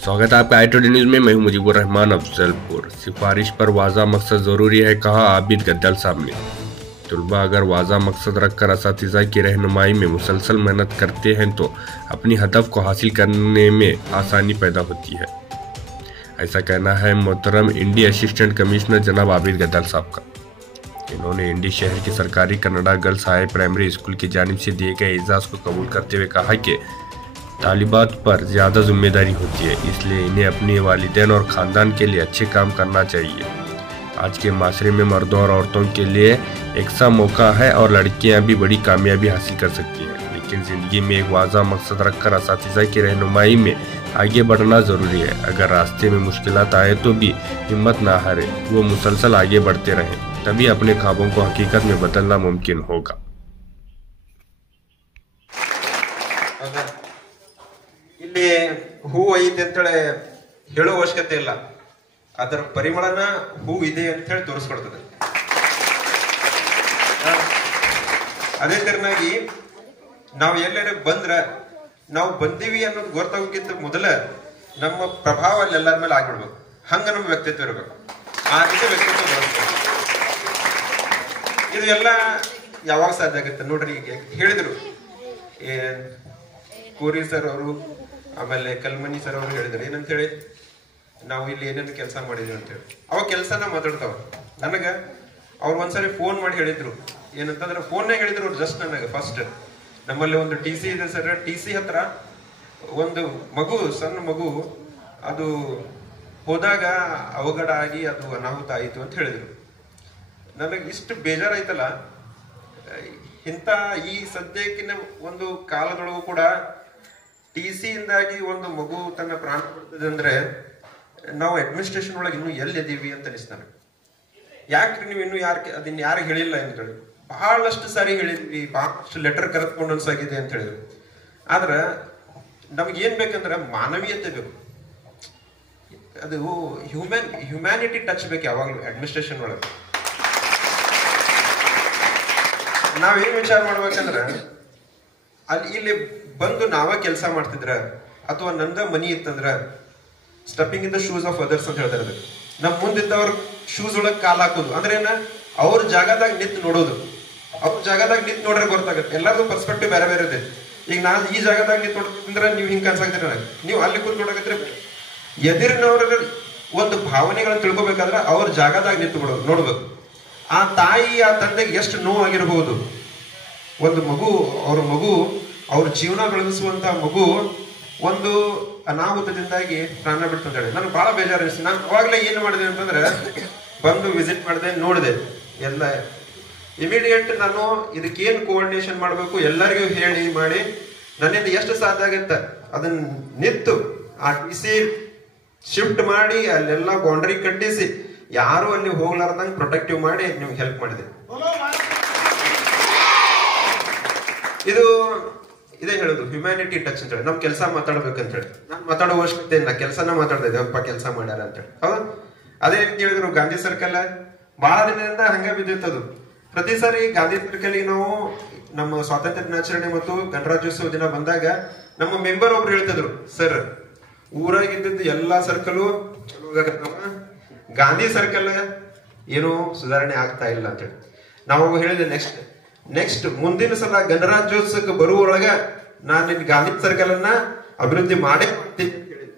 स्वागत है आपका आई न्यूज में। मैं हूं मुजीबुर रहमान अफजलपुर। सिफारिश पर वाज़ा मकसद ज़रूरी है, कहा आबिद गद्दल साहब ने। तलबा अगर वाज़ा मकसद रखकर असातिज़ा की रहनुमाई में मुसलसल मेहनत करते हैं तो अपनी हदफ को हासिल करने में आसानी पैदा होती है। ऐसा कहना है मोहतरम इंडी असिस्टेंट कमिश्नर जनाब आबिद गद्दल साहब का। इन्होंने इंडी शहर की सरकारी Kannada girls high primary school की जानिब से दिए गए एजाज़ को कबूल करते हुए कहा कि तालिबात पर ज़्यादा जिम्मेदारी होती है, इसलिए इन्हें अपने वालिदैन और ख़ानदान के लिए अच्छे काम करना चाहिए। आज के माशरे में मर्दों और औरतों के लिए एक सा मौका है और लड़कियां भी बड़ी कामयाबी हासिल कर सकती हैं, लेकिन ज़िंदगी में एक वाज़ा मकसद रखकर असातिज़ा की रहनुमाई में आगे बढ़ना ज़रूरी है। अगर रास्ते में मुश्किलात आए तो भी हिम्मत ना हारे, वो मुसलसल आगे बढ़ते रहें, तभी अपने ख्वाबों को हकीकत में बदलना मुमकिन होगा। ಇಲ್ಲಿ ಹೂ ಐತೆ ಅಂತೇಳಿ ಹೇಳೋ ಅವಶ್ಯಕತೆ ಇಲ್ಲ, ಅದರ ಪರಿಮಳನ ಹೂ ಇದೆ ಅಂತ ಹೇಳಿ ತೋರಿಸ್ಕೊಡ್ತದೆ. ಅದೇ ತರನಾಗಿ ನಾವು ಎಲ್ಲರೂ ಬಂದ್ರ ನಾವು ಬಂದೀವಿ ಅನ್ನೋದು ಗೊತ್ತಾಗೋಕ್ಕಿಂತ ಮೊದಲ ನಮ್ಮ ಪ್ರಭಾವ ಅಲ್ಲಿ ಎಲ್ಲರ ಮೇಲೆ ಆಗ್ಬಿಡ್ಬೇಕು. ಹಂಗ ನಮ್ಮ ವ್ಯಕ್ತಿತ್ವ ಇರಬೇಕು. ಆ ರೀತಿ ವ್ಯಕ್ತಿತ್ವ ಬೆಳೆಸ್ಬೇಕು. ಇದು ಎಲ್ಲ ಯಾವಾಗ ಸಾಧ್ಯ ಆಗುತ್ತೆ ನೋಡ್ರಿ. ಈಗ ಹೇಳಿದ್ರು ಕೋರಿ ಸರ್ ಅವರು, ಆಮೇಲೆ ಕಲ್ಮನಿ ಸರ್ ಅವರು ಹೇಳಿದ್ರು ಏನಂತ ಹೇಳಿ, ನಾವು ಇಲ್ಲಿ ಏನೇನು ಕೆಲಸ ಮಾಡಿದ್ವಿ ಅಂತ ಹೇಳಿ. ಅವಾಗ ಕೆಲಸನ ಮಾತಾಡ್ತಾವ. ನನಗ ಅವ್ರು ಒಂದ್ಸರಿ ಫೋನ್ ಮಾಡಿ ಹೇಳಿದ್ರು ಏನಂತಂದ್ರೆ, ಫೋನ್ನಾಗ ಹೇಳಿದ್ರು ಅವ್ರು ಜಸ್ಟ್ ನನಗೆ ಫಸ್ಟ್, ನಮ್ಮಲ್ಲಿ ಒಂದು ಟಿ ಸಿ ಇದೆ ಸರ್, ಟಿ ಸಿ ಹತ್ರ ಒಂದು ಮಗು, ಸಣ್ಣ ಮಗು ಅದು ಹೋದಾಗ ಅವಘಡ ಆಗಿ ಅದು ಅನಾಹುತ ಆಯಿತು ಅಂತ ಹೇಳಿದ್ರು. ನನಗೆ ಇಷ್ಟು ಬೇಜಾರಾಯ್ತಲ್ಲ. ಇಂಥ ಈ ಸದ್ಯಕ್ಕಿನ ಒಂದು ಕಾಲದೊಳಗೂ ಕೂಡ ಟಿ ಸಿ ಇಂದಾಗಿ ಒಂದು ಮಗು ತನ್ನ ಪ್ರಾಣ ಬಿಡ್ತದೆ ಅಂದ್ರೆ ನಾವು ಅಡ್ಮಿನಿಸ್ಟ್ರೇಷನ್ ಒಳಗೆ ಇನ್ನೂ ಎಲ್ಲಿದ್ದೀವಿ ಅಂತ ಅನಿಸ್ತಾನೆ. ಯಾಕ್ರಿ ನೀವು ಇನ್ನೂ ಅದನ್ನ ಯಾರು ಹೇಳಿಲ್ಲ ಅಂತ ಹೇಳಿ ಬಹಳಷ್ಟು ಸಾರಿ ಹೇಳಿದ್ವಿ, ಬಹಳಷ್ಟು ಲೆಟರ್ ಕರೆಸ್ಕೊಂಡು ಅನ್ಸಾಗಿದೆ ಅಂತ ಹೇಳಿದ್ರು. ಆದ್ರೆ ನಮ್ಗೆ ಏನ್ ಬೇಕಂದ್ರೆ ಮಾನವೀಯತೆ ಬೇಕು. ಅದು ಹ್ಯುಮ್ಯಾನಿಟಿ ಟಚ್ ಬೇಕು ಯಾವಾಗಲೂ ಅಡ್ಮಿನಿಸ್ಟ್ರೇಷನ್ ಒಳಗೆ. ನಾವೇನ್ ವಿಚಾರ ಮಾಡ್ಬೇಕಂದ್ರ, ಅಲ್ಲಿ ಇಲ್ಲಿ ಬಂದು ನಾವ ಕೆಲಸ ಮಾಡ್ತಿದ್ರ ಅಥವಾ ನಂದ ಮನಿ ಇತ್ತಂದ್ರ stepping in the shoes of others ಅಂತ ಹೇಳ್ತಾರೆ. ನಮ್ ಮುಂದಿದ್ದವ್ರ ಶೂಸ್ ಒಳಗ್ ಕಾಲ್ ಹಾಕೋದು ಅಂದ್ರೆ ಏನ, ಅವ್ರ ಜಾಗದಾಗ ನಿಂತು ನೋಡೋದು. ಅವ್ರ ಜಾಗದಾಗ ನಿಂತು ನೋಡ್ರೆ ಗೊತ್ತಾಗುತ್ತೆ. ಎಲ್ಲಾರ್ದು ಪರ್ಸ್ಪೆಕ್ಟಿವ್ ಬೇರೆ ಬೇರೆ ಇದೆ. ಈಗ ನಾನ್ ಈ ಜಾಗದಾಗ ನಿಂತು ನೋಡ್ತಿದ್ರೆ ನೀವು ಹಿಂಗ್ ಕನ್ಸಾಕ್ತೀರ, ನನಗೆ ನೀವು ಅಲ್ಲಿ ಕೂತ್ ನೋಡಕತ್ರೆ. ಎದುರಿನವ್ರ ಒಂದು ಭಾವನೆಗಳನ್ನ ತಿಳ್ಕೊಬೇಕಾದ್ರೆ ಅವ್ರ ಜಾಗದಾಗ ನಿಂತು ನೋಡ್ಬೇಕು. ಆ ತಾಯಿ ಆ ತಂದೆಗೆ ಎಷ್ಟು ನೋವಾಗಿರ್ಬಹುದು. ಒಂದು ಮಗು, ಅವ್ರ ಜೀವನ ಬೆಳೆಸುವಂತ ಮಗು ಒಂದು ಅನಾಹುತದಿಂದಾಗಿ ಪ್ರಾಣ ಬಿಡ್ತಂತ ಹೇಳಿ ನನಗೆ ಬಹಳ ಬೇಜಾರು ಅನಿಸ್ತು. ನಾನು ಅವಾಗಲೇ ಏನು ಮಾಡಿದೆ ಅಂತಂದ್ರೆ, ಬಂದು ವಿಸಿಟ್ ಮಾಡಿದೆ, ನೋಡಿದೆ ಎಲ್ಲ. ಇಮಿಡಿಯೇಟ್ ನಾನು ಇದಕ್ಕೇನು ಕೋಆರ್ಡಿನೇಷನ್ ಮಾಡಬೇಕು ಎಲ್ಲರಿಗೂ ಹೇಳಿ ಮಾಡಿ ನನ್ನಿಂದ ಎಷ್ಟು ಸಾಧ್ಯ ಆಗತ್ತೆ ಅದನ್ನ ನಿಂತು ಆ ಟಿ ಸಿ ಶಿಫ್ಟ್ ಮಾಡಿ ಅಲ್ಲೆಲ್ಲ ಬೌಂಡ್ರಿ ಕಟ್ಟಿಸಿ ಯಾರು ಅಲ್ಲಿ ಹೋಗ್ಲಾರ್ದಂಗೆ ಪ್ರೊಟೆಕ್ಟಿವ್ ಮಾಡಿ ನಿಮ್ಗೆ ಹೆಲ್ಪ್ ಮಾಡಿದೆ. ಇದೇ ಹೇಳುದು ಹ್ಯುಮ್ಯಾನಿಟಿ ಟಚ್ ಅಂತ ಹೇಳಿ. ನಮ್ ಕೆಲಸ ಮಾತಾಡ್ಬೇಕಂತ ಹೇಳಿ ನಾನು ಮಾತಾಡೋ ಅವಶ್ಯಕತೆ ಇಲ್ಲ, ಕೆಲಸನ ಮಾತಾಡ್ತಾ ಇದ್ದೆ, ಅಪ್ಪ ಕೆಲಸ ಮಾಡ್ಯಾರ ಅಂತ ಹೇಳಿ. ಹೌದು, ಅದೇ ರೀತಿ ಹೇಳಿದ್ರು ಗಾಂಧಿ ಸರ್ಕಲ್ ಬಹಳ ದಿನದಿಂದ ಹಂಗೆ ಬಿದ್ದಿರ್ತದು. ಪ್ರತಿ ಸಾರಿ ಗಾಂಧಿ ಸರ್ಕಲ್ ನಾವು ನಮ್ಮ ಸ್ವಾತಂತ್ರ್ಯ ದಿನಾಚರಣೆ ಮತ್ತು ಗಣರಾಜ್ಯೋತ್ಸವ ದಿನ ಬಂದಾಗ ನಮ್ಮ ಮೆಂಬರ್ ಒಬ್ರು ಹೇಳ್ತಿದ್ರು, ಸರ್ ಊರಾಗಿದ್ದು ಎಲ್ಲಾ ಸರ್ಕಲ್ ಚಲೋ, ಗಾಂಧಿ ಸರ್ಕಲ್ ಏನೋ ಸುಧಾರಣೆ ಆಗ್ತಾ ಇಲ್ಲ ಅಂತ ಹೇಳಿ. ನಾವು ಹೇಳಿದೆ ನೆಕ್ಸ್ಟ್ ಮುಂದಿನ ಸಲ ಗಣರಾಜ್ಯೋತ್ಸವಕ್ಕೆ ಬರುವೊಳಗ ನಾನು ನಿನ್ ಗಾಂಧಿ ಸರ್ಕಲ್ ಅನ್ನ ಅಭಿವೃದ್ಧಿ ಮಾಡೇ ಮಾಡ್ತೀನಿ ಅಂತ ಹೇಳಿದೆ.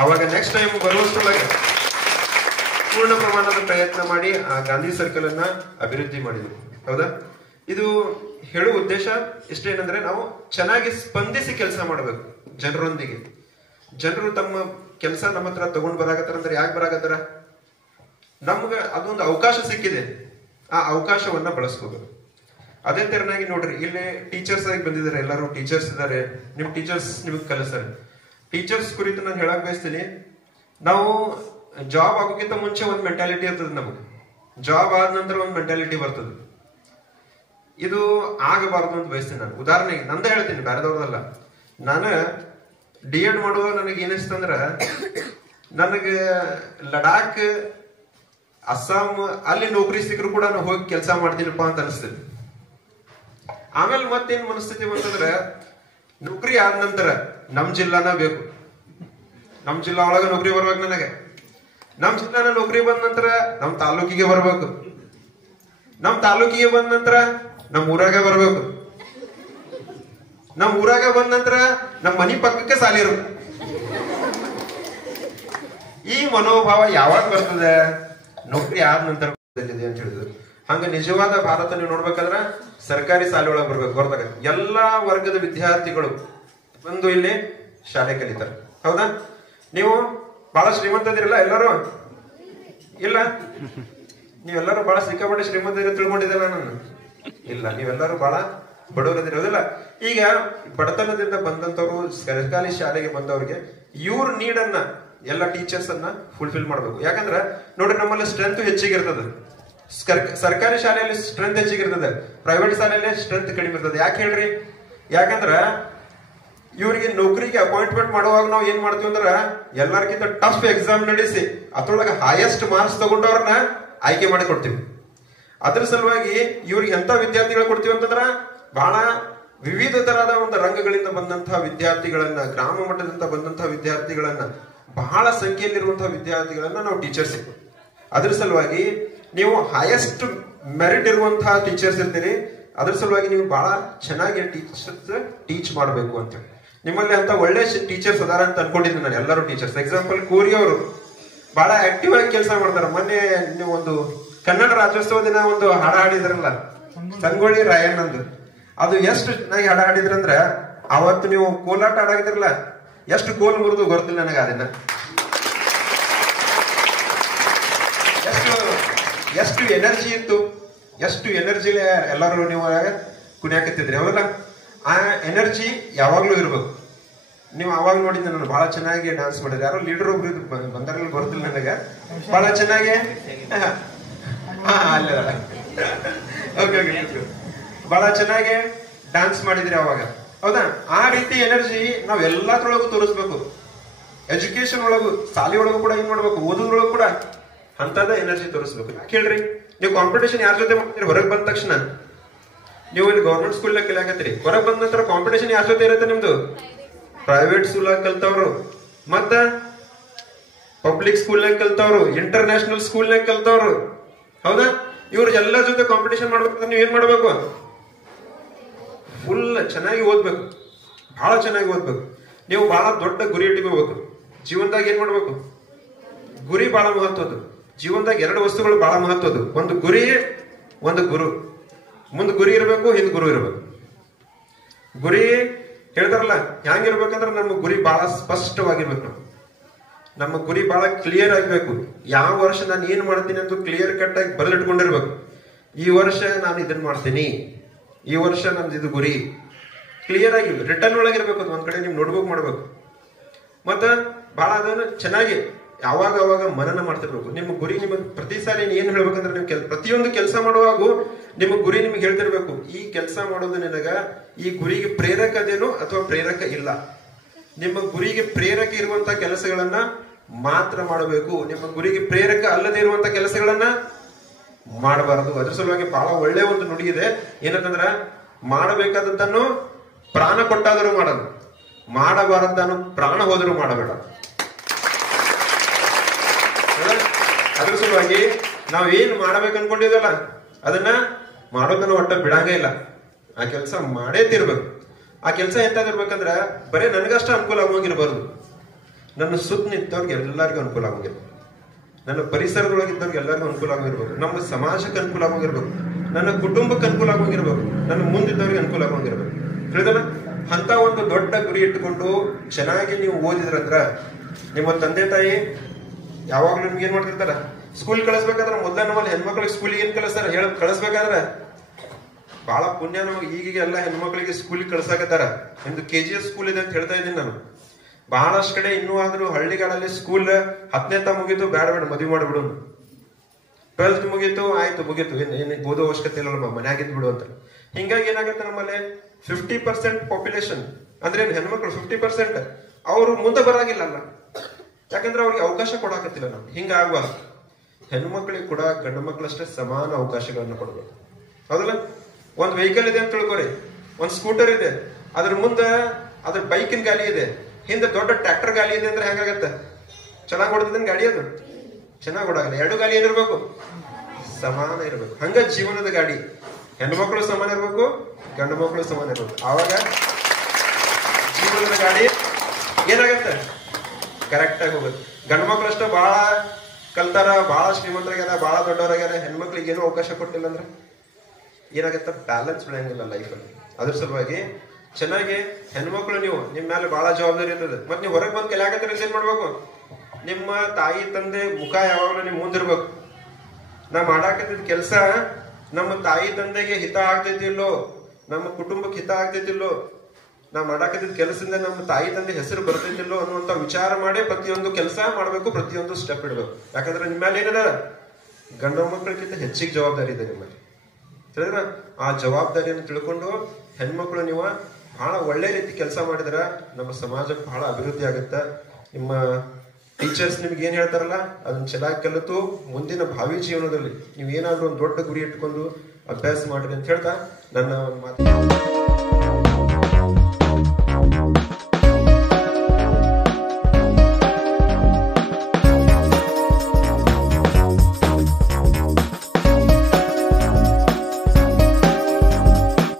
ಅವಾಗ ನೆಕ್ಸ್ಟ್ ಟೈಮ್ ಬರುವಷ್ಟರೊಳಗೆ ಪೂರ್ಣ ಪ್ರಮಾಣದ ಪ್ರಯತ್ನ ಮಾಡಿ ಆ ಗಾಂಧಿ ಸರ್ಕಲ್ ಅನ್ನ ಅಭಿವೃದ್ಧಿ ಮಾಡಿದ್ವಿ. ಹೌದಾ? ಇದು ಹೇಳುವ ಉದ್ದೇಶ ಇಷ್ಟೇನಂದ್ರೆ, ನಾವು ಚೆನ್ನಾಗಿ ಸ್ಪಂದಿಸಿ ಕೆಲಸ ಮಾಡಬೇಕು ಜನರೊಂದಿಗೆ. ಜನರು ತಮ್ಮ ಕೆಲಸ ನಮ್ಮ ಹತ್ರ ತಗೊಂಡ್ ಬರಾಕತ್ತಾರ ಅಂದ್ರೆ ಯಾಕೆ ಬರಾಕತ್ತಾರ? ನಮ್ಗ ಅದೊಂದು ಅವಕಾಶ ಸಿಕ್ಕಿದೆ, ಆ ಅವಕಾಶವನ್ನ ಬಳಸ್ಕೋಬೇಕು. ಅದೇ ತರನಾಗಿ ನೋಡ್ರಿ, ಇಲ್ಲಿ ಟೀಚರ್ಸ್ ಆಗಿ ಬಂದಿದ್ದಾರೆ, ಎಲ್ಲರೂ ಟೀಚರ್ಸ್ ಇದ್ದಾರೆ. ನಿಮ್ ಟೀಚರ್ಸ್ ನಿಮ್ಗೆ ಕಲಿಸ್ತಾರೆ. ಟೀಚರ್ಸ್ ಕುರಿತು ನಾನು ಹೇಳಕ್ ಬಯಸ್ತೀನಿ, ನಾವು ಜಾಬ್ ಆಗೋಕ್ಕಿಂತ ಮುಂಚೆ ಒಂದು ಮೆಂಟಾಲಿಟಿ ಇರ್ತದೆ ನಮಗೆ, ಜಾಬ್ ಆದ ನಂತರ ಒಂದು ಮೆಂಟಾಲಿಟಿ ಬರ್ತದೆ. ಇದು ಆಗಬಾರ್ದು ಅಂತ ಬಯಸ್ತೀನಿ ನಾನು. ಉದಾಹರಣೆಗೆ ನಂದೇ ಹೇಳ್ತೀನಿ, ಬೇರೆದವ್ರದಲ್ಲ. ನಾನು ಡಿ.ಎಡ್ ಮಾಡುವಾಗ ನನಗೆ ಏನಿಸ್ತಂದ್ರ, ನನಗೆ ಲಡಾಖ್, ಅಸ್ಸಾಂ ಅಲ್ಲಿ ನೌಕರಿ ಸಿಕ್ಕರು ಕೂಡ ನಾನು ಹೋಗಿ ಕೆಲಸ ಮಾಡ್ತೀನಪ್ಪ ಅಂತ ಅನಿಸ್ತದೆ. ಆಮೇಲೆ ಮತ್ತೇನ್ ಮನಸ್ಥಿತಿ ಬಂತಂದ್ರೆ, ನೌಕರಿ ಆದ ನಂತರ ನಮ್ ಜಿಲ್ಲಾನ ಬೇಕು, ನಮ್ ಜಿಲ್ಲಾ ಒಳಗ ನೌಕರಿ ಬರ್ಬೇಕು ನನಗೆ. ನಮ್ ಜಿಲ್ಲಾನ ನೌಕರಿ ಬಂದ ನಂತರ ನಮ್ ತಾಲೂಕಿಗೆ ಬರ್ಬೇಕು. ನಮ್ ತಾಲೂಕಿಗೆ ಬಂದ ನಂತರ ನಮ್ ಊರಾಗ ಬರ್ಬೇಕು. ನಮ್ ಊರಾಗ ಬಂದ ನಂತರ ನಮ್ ಮನಿ ಪಕ್ಕಕ್ಕೆ ಸಾಲಿರು. ಈ ಮನೋಭಾವ ಯಾವಾಗ ಬರ್ತದೆ? ನೌಕರಿ ಆದ ನಂತರ ಅಂತ ಹೇಳಿದ್ರು. ಹಂಗ ನಿಜವಾದ ಭಾರತ ನೀವು ನೋಡ್ಬೇಕಾದ್ರ ಸರ್ಕಾರಿ ಶಾಲೆ ಒಳಗೆ ಬರ್ಬೇಕು. ಬರ್ದಾಗ ಎಲ್ಲಾ ವರ್ಗದ ವಿದ್ಯಾರ್ಥಿಗಳು ಬಂದು ಇಲ್ಲಿ ಶಾಲೆ ಕಲಿತಾರೆ. ಹೌದಾ? ನೀವು ಬಹಳ ಶ್ರೀಮಂತದಿರಲ್ಲ ಎಲ್ಲರೂ? ಇಲ್ಲ, ನೀವೆಲ್ಲರೂ ಬಹಳ ಸಿಕ್ಕಾಪಟ್ಟೆ ಶ್ರೀಮಂತದಿರ ತಿಳ್ಕೊಂಡಿದ್ದಲ್ಲ ನಾನು. ಇಲ್ಲ, ನೀವೆಲ್ಲರೂ ಬಹಳ ಬಡವರದಿರೋದಿಲ್ಲ. ಈಗ ಬಡತನದಿಂದ ಬಂದಂತವ್ರು ಸರ್ಕಾರಿ ಶಾಲೆಗೆ ಬಂದವ್ರಿಗೆ ಇವ್ರ ನೀಡನ್ನ ಎಲ್ಲ ಟೀಚರ್ಸ್ ಅನ್ನ ಫುಲ್ಫಿಲ್ ಮಾಡ್ಬೇಕು. ಯಾಕಂದ್ರ ನೋಡ್ರಿ, ನಮ್ಮಲ್ಲಿ ಸ್ಟ್ರೆಂತ್ ಹೆಚ್ಚಿಗಿರ್ತದೆ. ಸರ್ಕಾರಿ ಶಾಲೆಯಲ್ಲಿ ಸ್ಟ್ರೆಂತ್ ಹೆಚ್ಚಿಗಿರ್ತದೆ, ಪ್ರೈವೇಟ್ ಶಾಲೆಯಲ್ಲಿ ಸ್ಟ್ರೆಂತ್ ಕಡಿಮೆ ಇರ್ತದೆ. ಯಾಕೆ ಹೇಳ್ರಿ? ಯಾಕಂದ್ರ ಇವ್ರಿಗೆ ನೌಕರಿಗೆ ಅಪಾಯಿಂಟ್ಮೆಂಟ್ ಮಾಡುವಾಗ ನಾವು ಏನ್ ಮಾಡ್ತೀವಿ ಅಂದ್ರ ಎಲ್ಲರಿಗಿಂತ ಟಫ್ ಎಕ್ಸಾಮ್ ನಡೆಸಿ ಅದ್ರೊಳಗೆ ಹೈಯೆಸ್ಟ್ ಮಾರ್ಕ್ಸ್ ತಗೊಂಡವ್ರನ್ನ ಆಯ್ಕೆ ಮಾಡಿ ಕೊಡ್ತೀವಿ. ಅದ್ರ ಸಲುವಾಗಿ ಇವ್ರಿಗೆ ಎಂತ ವಿದ್ಯಾರ್ಥಿಗಳು ಕೊಡ್ತೀವಿ ಅಂತಂದ್ರ ಬಹಳ ವಿವಿಧ ತರಹದ ಒಂದು ರಂಗಗಳಿಂದ ಬಂದಂತಹ ವಿದ್ಯಾರ್ಥಿಗಳನ್ನ, ಗ್ರಾಮ ಮಟ್ಟದಿಂದ ಬಂದಂತಹ ವಿದ್ಯಾರ್ಥಿಗಳನ್ನ, ಬಹಳ ಸಂಖ್ಯೆಯಲ್ಲಿರುವಂತಹ ವಿದ್ಯಾರ್ಥಿಗಳನ್ನ ನಾವು ಟೀಚರ್ಸ್ ಸಿಗ್ತೀವಿ. ಅದ್ರ ಸಲುವಾಗಿ ನೀವು ಹೈಯೆಸ್ಟ್ ಮೆರಿಟ್ ಇರುವಂತಹ ಟೀಚರ್ಸ್ ಇರ್ತೀರಿ. ಅದ್ರ ಸಲುವಾಗಿ ನೀವು ಬಹಳ ಚೆನ್ನಾಗಿ ಟೀಚ್ ಮಾಡಬೇಕು ಅಂತ ಹೇಳಿ. ನಿಮ್ಮಲ್ಲಿ ಅಂತ ಒಳ್ಳೆ ಟೀಚರ್ಸ್ ಅದಾರ ಅಂತ ಅನ್ಕೊಂಡಿದ್ದೀನಿ ನಾನು. ಎಲ್ಲರೂ ಟೀಚರ್ಸ್. ಎಕ್ಸಾಂಪಲ್ ಕೋರಿ ಅವರು ಬಹಳ ಆಕ್ಟಿವ್ ಆಗಿ ಕೆಲಸ ಮಾಡ್ತಾರೆ. ಮೊನ್ನೆ ನೀವು ಒಂದು ಕನ್ನಡ ರಾಜ್ಯೋತ್ಸವ ದಿನ ಒಂದು ಹಾಡ ಹಾಡಿದ್ರಲ್ಲ, ಸಂಗೊಳ್ಳಿ ರಾಯಣ್ಣಂದು, ಅದು ಎಷ್ಟು ಚೆನ್ನಾಗಿ ಹಾಡ ಹಾಡಿದ್ರಂದ್ರ ಅವತ್ತು ನೀವು ಕೋಲಾಟ ಹಾಡಾಗಿದ್ರಲ್ಲ, ಎಷ್ಟು ಕೋಲ್ ಮುರಿದು ಗೊತ್ತಿಲ್ಲ ನನಗೆ. ಅದನ್ನ ಎಷ್ಟು ಎನರ್ಜಿ ಇತ್ತು, ಎಷ್ಟು ಎನರ್ಜಿಲೆ ಎಲ್ಲರೂ ನೀವು ಕುಣಿಯಾಕತ್ತಿದ್ರಿ. ಹೌದಲ್ಲ? ಆ ಎನರ್ಜಿ ಯಾವಾಗ್ಲೂ ಇರ್ಬೇಕು. ನೀವು ಅವಾಗ ನೋಡಿದ್ದೆ ನಾನು, ಬಹಳ ಚೆನ್ನಾಗಿ ಡಾನ್ಸ್ ಮಾಡಿದ್ರಿ. ಯಾರೋ ಲೀಡರ್ ಒಬ್ರು ಬಂದಾರಲ್ಲಿ ಗೊತ್ತಿಲ್ಲ ನನಗೆ. ಬಹಳ ಚೆನ್ನಾಗಿ ಬಹಳ ಚೆನ್ನಾಗಿ ಡಾನ್ಸ್ ಮಾಡಿದ್ರಿ ಅವಾಗ. ಹೌದಾ? ಆ ರೀತಿ ಎನರ್ಜಿ ನಾವ್ ಎಲ್ಲಾದ್ರೊಳಗೂ ತೋರಿಸ್ಬೇಕು. ಎಜುಕೇಶನ್ ಒಳಗು, ಶಾಲೆ ಒಳಗು ಕೂಡ ಏನ್ ಮಾಡ್ಬೇಕು, ಓದೋದ್ರೊಳಗು ಕೂಡ ಅಂತದ ಎನರ್ಜಿ ತೋರಿಸ್ಬೇಕು. ಕೇಳ್ರಿ, ನೀವು ಕಾಂಪಿಟೇಷನ್ ಯಾರ ಜೊತೆ ಮಾಡ್ತೀರಿ? ಹೊರಗೆ ಬಂದ ತಕ್ಷಣ ನೀವು ಇಲ್ಲಿ ಗೌರ್ಮೆಂಟ್ ಸ್ಕೂಲ್ ಕಲಿಯಾಕತ್ತೀರಿ. ಹೊರಗೆ ಬಂದ ನಂತರ ಕಾಂಪಿಟೇಷನ್ ಯಾರ ಜೊತೆ ಇರುತ್ತೆ ನಿಮ್ದು? ಪ್ರೈವೇಟ್ ಸ್ಕೂಲ್ ಕಲ್ತವ್ರು, ಮತ್ತ ಪಬ್ಲಿಕ್ ಸ್ಕೂಲ್ ಕಲ್ತವ್ರು, ಇಂಟರ್ನ್ಯಾಷನಲ್ ಸ್ಕೂಲ್ ಕಲ್ತವ್ರು. ಹೌದಾ? ಇವ್ರ ಎಲ್ಲ ಜೊತೆ ಕಾಂಪಿಟೇಷನ್ ಮಾಡ್ಬೇಕಂದ್ರೆ ನೀವ್ ಏನ್ ಮಾಡ್ಬೇಕು? ಫುಲ್ ಚೆನ್ನಾಗಿ ಓದ್ಬೇಕು, ಬಹಳ ಚೆನ್ನಾಗಿ ಓದ್ಬೇಕು. ನೀವು ಬಹಳ ದೊಡ್ಡ ಗುರಿ ಇಟ್ಕೋಬೇಕು. ಜೀವನದಾಗ ಏನ್ ಮಾಡ್ಬೇಕು? ಗುರಿ ಬಹಳ ಮಹತ್ವದ್ದು. ಜೀವನದಾಗ ಎರಡು ವಸ್ತುಗಳು ಬಹಳ ಮಹತ್ವದ್ದು. ಒಂದು ಗುರಿ, ಒಂದು ಗುರು. ಮುಂದ್ ಗುರಿ ಇರಬೇಕು, ಹಿಂದ್ ಗುರು ಇರಬೇಕು. ಗುರಿ ಹೇಳ್ತಾರಲ್ಲ, ಹ್ಯಾಂಗಿರ್ಬೇಕಂದ್ರೆ ನಮ್ಮ ಗುರಿ ಬಹಳ ಸ್ಪಷ್ಟವಾಗಿರ್ಬೇಕು. ನಮ್ಮ ಗುರಿ ಬಹಳ ಕ್ಲಿಯರ್ ಆಗ್ಬೇಕು. ಯಾವ ವರ್ಷ ನಾನು ಏನ್ ಮಾಡ್ತೀನಿ ಅಂತ ಕ್ಲಿಯರ್ ಕಟ್ ಆಗಿ ಬರೆದಿಟ್ಕೊಂಡಿರ್ಬೇಕು. ಈ ವರ್ಷ ನಾನು ಇದನ್ನ ಮಾಡ್ತೀನಿ, ಈ ವರ್ಷ ನಮ್ದು ಇದು ಗುರಿ ಕ್ಲಿಯರ್ ಆಗಿ ರಿಟರ್ನ್ ಒಳಗಿರ್ಬೇಕು. ಅದು ಒಂದ್ ಕಡೆ ನೀವು ನೋಟ್ಬುಕ್ ಮಾಡ್ಬೇಕು. ಮತ್ತ ಬಹಳ ಅದನ್ನ ಚೆನ್ನಾಗಿ ಯಾವಾಗ ಅವಾಗ ಮನನ ಮಾಡ್ತಿರ್ಬೇಕು. ನಿಮ್ಮ ಗುರಿ ನಿಮಗೆ ಪ್ರತಿ ಸಾರಿ ಏನ್ ಹೇಳ್ಬೇಕಂದ್ರೆ, ನೀವು ಪ್ರತಿಯೊಂದು ಕೆಲಸ ಮಾಡುವಾಗ ನಿಮ್ಮ ಗುರಿ ನಿಮ್ಗೆ ಹೇಳ್ತಿರ್ಬೇಕು. ಈ ಕೆಲಸ ಮಾಡೋದು ನಿನಗ ಈ ಗುರಿಗೆ ಪ್ರೇರಕ ಅದೇನು ಅಥವಾ ಪ್ರೇರಕ ಇಲ್ಲ. ನಿಮ್ಮ ಗುರಿಗೆ ಪ್ರೇರಕ ಇರುವಂತ ಕೆಲಸಗಳನ್ನ ಮಾತ್ರ ಮಾಡಬೇಕು. ನಿಮ್ಮ ಗುರಿಗೆ ಪ್ರೇರಕ ಅಲ್ಲದೆ ಇರುವಂತ ಕೆಲಸಗಳನ್ನ ಮಾಡಬಾರದು. ಅದ್ರ ಸಲುವಾಗಿ ಬಹಳ ಒಳ್ಳೆ ಒಂದು ನುಡಿ ಇದೆ. ಏನಂತಂದ್ರ, ಮಾಡಬೇಕಾದದ್ದನ್ನು ಪ್ರಾಣ ಕೊಟ್ಟಾದರೂ ಮಾಡೋದು, ಮಾಡಬಾರದನ್ನು ಪ್ರಾಣ ಹೋದರೂ ಮಾಡಬೇಡ. ಅದ್ರ ಸಲುವಾಗಿ ನಾವ್ ಏನ್ ಮಾಡ್ಬೇಕು ಅನ್ಕೊಂಡಿದಲ್ಲ ಅದನ್ನ ಮಾಡೋದನ್ನ ಒಟ್ಟ ಬಿಡಂಗ ಇಲ್ಲ. ಆ ಕೆಲಸ ಮಾಡೇ ತಿರ್ಬೇಕು. ಆ ಕೆಲಸ ಎಂತಾದಿರ್ಬೇಕಂದ್ರ ಬರೀ ನನಗಷ್ಟ ಅನುಕೂಲ ಆಗೋಗಿರ್ಬಾರ್ದು, ನನ್ನ ಸುತ್ತ ನಿಂತವ್ರಿಗೆ ಎಲ್ಲರಿಗೂ ಅನುಕೂಲ ಆಗೋಗಿರ್ಬೇಕು. ನನ್ನ ಪರಿಸರದೊಳಗೆ ಇದ್ದವ್ರಿಗೆ ಎಲ್ಲರಿಗೂ ಅನುಕೂಲ ಆಗೋಗಿರ್ಬೇಕು. ನಮ್ಮ ಸಮಾಜಕ್ಕೆ ಅನುಕೂಲ ಆಗೋಗಿರ್ಬೇಕು. ನನ್ನ ಕುಟುಂಬಕ್ಕೆ ಅನುಕೂಲ ಆಗೋಗಿರ್ಬೇಕು. ನನ್ನ ಮುಂದಿದ್ದವ್ರಿಗೆ ಅನುಕೂಲ ಆಗೋಗಿರ್ಬೇಕು. ತಿಳಿದಲ್ಲ? ಅಂತ ಒಂದು ದೊಡ್ಡ ಗುರಿ ಇಟ್ಟುಕೊಂಡು ಚೆನ್ನಾಗಿ ನೀವು ಓದಿದ್ರಂದ್ರ ನಿಮ್ಮ ತಂದೆ ತಾಯಿ ಯಾವಾಗ್ಲೂ ನಿಮ್ಗೆ ಏನ್ ಮಾಡ್ತಿರ್ತಾರ? ಸ್ಕೂಲ್ ಕಳಿಸ್ಬೇಕಾದ್ರೆ ಮೊದಲ ನಮ್ಮಲ್ಲಿ ಹೆಣ್ಮಕ್ಳಿಗೆ ಸ್ಕೂಲಿಗೆ ಏನ್ ಕಳಿಸ್ತಾರ ಹೇಳ? ಕಳಿಸ್ಬೇಕಾದ್ರ ಬಹಳ ಪುಣ್ಯ ನಮಗೆ. ಈಗೀಗ ಎಲ್ಲ ಹೆಣ್ಮಕ್ಳಿಗೆ ಸ್ಕೂಲಿಗೆ ಕಳ್ಸಾಕತ್ತಾರ. ನಿಮ್ದು KGS ಸ್ಕೂಲ್ ಇದೆ ಅಂತ ಹೇಳ್ತಾ ಇದ್ದೀನಿ ನಾನು. ಬಹಳಷ್ಟು ಕಡೆ ಇನ್ನೂ ಆದ್ರೂ ಹಳ್ಳಿಗಳಲ್ಲಿ ಸ್ಕೂಲ್ 10ನೇ ಮುಗೀತು, ಬೇಡ ಮದುವೆ ಮಾಡಿಬಿಡು. 12th ಮುಗೀತು, ಆಯ್ತು ಮುಗೀತು, ಏನ್ ಓದೋ ಅವಶ್ಯಕತೆ ಇಲ್ಲ, ಮನ್ಯಾಗಿದ್ ಬಿಡು ಅಂತ. ಹಿಂಗಾಗಿ ಏನಾಗುತ್ತೆ, ನಮ್ಮಲ್ಲಿ 50% ಪಾಪ್ಯುಲೇಷನ್ ಅಂದ್ರೆ ಹೆಣ್ಮಕ್ಳು 50% ಅವ್ರು ಮುಂದೆ ಬರಾಗಿಲ್ಲ. ಯಾಕಂದ್ರೆ ಅವ್ರಿಗೆ ಅವಕಾಶ ಕೊಡಾಕತ್ತಿಲ್ಲ ನಾವು. ಹಿಂಗಾಗಬಾರ್ದು. ಹೆಣ್ಮಕ್ಳಿಗೆ ಕೂಡ ಗಂಡು ಮಕ್ಕಳಷ್ಟೇ ಸಮಾನ ಅವಕಾಶಗಳನ್ನ ಕೊಡ್ಬೇಕು. ಹೌದಲ್ಲ? ಒಂದ್ ವೆಹಿಕಲ್ ಇದೆ ಅಂತ ತಿಳ್ಕೊರಿ, ಒಂದ್ ಸ್ಕೂಟರ್ ಇದೆ, ಅದ್ರ ಮುಂದೆ ಅದ್ರ ಬೈಕಿನ ಗಾಲಿ ಇದೆ, ಹಿಂದೆ ದೊಡ್ಡ ಟ್ರ್ಯಾಕ್ಟರ್ ಗಾಲಿ ಇದೆ ಅಂದ್ರೆ ಹೆಂಗಾಗತ್ತ? ಚೆನ್ನಾಗಿ ಓಡ್ತದೇನ್ ಗಾಡಿ? ಅದು ಚೆನ್ನಾಗಿ ಓಡಾಗಲ್ಲ. ಎರಡು ಗಾಲಿ ಏನಿರ್ಬೇಕು? ಸಮಾನ ಇರ್ಬೇಕು. ಹಂಗ ಜೀವನದ ಗಾಡಿ ಹೆಣ್ಮಕ್ಳು ಸಮಾನ ಇರ್ಬೇಕು, ಗಂಡು ಮಕ್ಕಳು ಸಮಾನ ಇರ್ಬೇಕು. ಆವಾಗ ಜೀವನದ ಗಾಡಿ ಏನಾಗತ್ತೆ? ಕರೆಕ್ಟ್ ಆಗಿ ಹೋಗುತ್ತೆ. ಗಂಡು ಮಕ್ಳು ಅಷ್ಟೇ ಬಹಳ ಕಲ್ತಾರ, ಬಹಳ ಶ್ರೀಮಂತರಾಗ್ಯಾರ, ಬಹಳ ದೊಡ್ಡವರಾಗ್ಯಾರ, ಹೆಣ್ಮಕ್ಳಿಗೆ ಏನೋ ಅವಕಾಶ ಕೊಟ್ಟಿಲ್ಲ ಅಂದ್ರೆ ಏನಾಗತ್ತ? ಬ್ಯಾಲೆನ್ಸ್ ಬೆಳೆಯಂಗಿಲ್ಲ ಲೈಫಲ್ಲಿ. ಅದ್ರ ಸಲುವಾಗಿ ಚೆನ್ನಾಗಿ ಹೆಣ್ಮಕ್ಳು ನೀವು ನಿಮ್ಮ ಮೇಲೆ ಬಹಳ ಜವಾಬ್ದಾರಿ ಇರ್ತದೆ. ಮತ್ತೆ ನೀವು ಹೊರಗೆ ಬಂದು ಕಲಿಯಾಕತ್ತರ ಏನ್ ಮಾಡ್ಬೇಕು? ನಿಮ್ಮ ತಾಯಿ ತಂದೆ ಮುಖ ಯಾವಾಗಲೂ ನಿಮ್ ಮುಂದಿರ್ಬೇಕು. ನಾ ಮಾಡಾಕತ್ತಿದ ಕೆಲಸ ನಮ್ಮ ತಾಯಿ ತಂದೆಗೆ ಹಿತ ಆಗ್ತೈತಿಲ್ಲೋ, ನಮ್ಮ ಕುಟುಂಬಕ್ಕೆ ಹಿತ ಆಗ್ತೈತಿಲ್ಲೋ, ನಾ ಮಾಡಾಕತ್ತಿದ ಕೆಲಸದಿಂದ ನಮ್ಮ ತಾಯಿ ತಂದೆ ಹೆಸರು ಬರ್ತೈತಿಲ್ಲೋ ಅನ್ನುವಂತ ವಿಚಾರ ಮಾಡಿ ಪ್ರತಿಯೊಂದು ಕೆಲಸ ಮಾಡ್ಬೇಕು, ಪ್ರತಿಯೊಂದು ಸ್ಟೆಪ್ ಇಡ್ಬೇಕು. ಯಾಕಂದ್ರೆ ನಿಮ್ಮ ಮೇಲೆ ಏನದ? ಗಂಡು ಮಕ್ಕಳಿಗಿಂತ ಹೆಚ್ಚಿಗೆ ಜವಾಬ್ದಾರಿ ಇದೆ ನಿಮ್ಮಲ್ಲಿ. ತಿಳಿದ್ರ? ಆ ಜವಾಬ್ದಾರಿಯನ್ನು ತಿಳ್ಕೊಂಡು ಹೆಣ್ಮಕ್ಳು ನೀವು ಬಹಳ ಒಳ್ಳೆ ರೀತಿ ಕೆಲಸ ಮಾಡಿದ್ರ ನಮ್ಮ ಸಮಾಜಕ್ಕೆ ಬಹಳ ಅಭಿವೃದ್ಧಿ ಆಗುತ್ತೆ. ನಿಮ್ಮ ಟೀಚರ್ಸ್ ನಿಮ್ಗೆ ಏನ್ ಹೇಳ್ತಾರಲ್ಲ ಅದನ್ನ ಚೆನ್ನಾಗಿ ಕಲಿತು ಮುಂದಿನ ಭಾವಿ ಜೀವನದಲ್ಲಿ ನೀವು ಏನಾದ್ರೂ ಒಂದು ದೊಡ್ಡ ಗುರಿ ಇಟ್ಕೊಂಡು ಅಭ್ಯಾಸ ಮಾಡ್ರಿ ಅಂತ ಹೇಳ್ತಾ ನನ್ನ ಮಾತು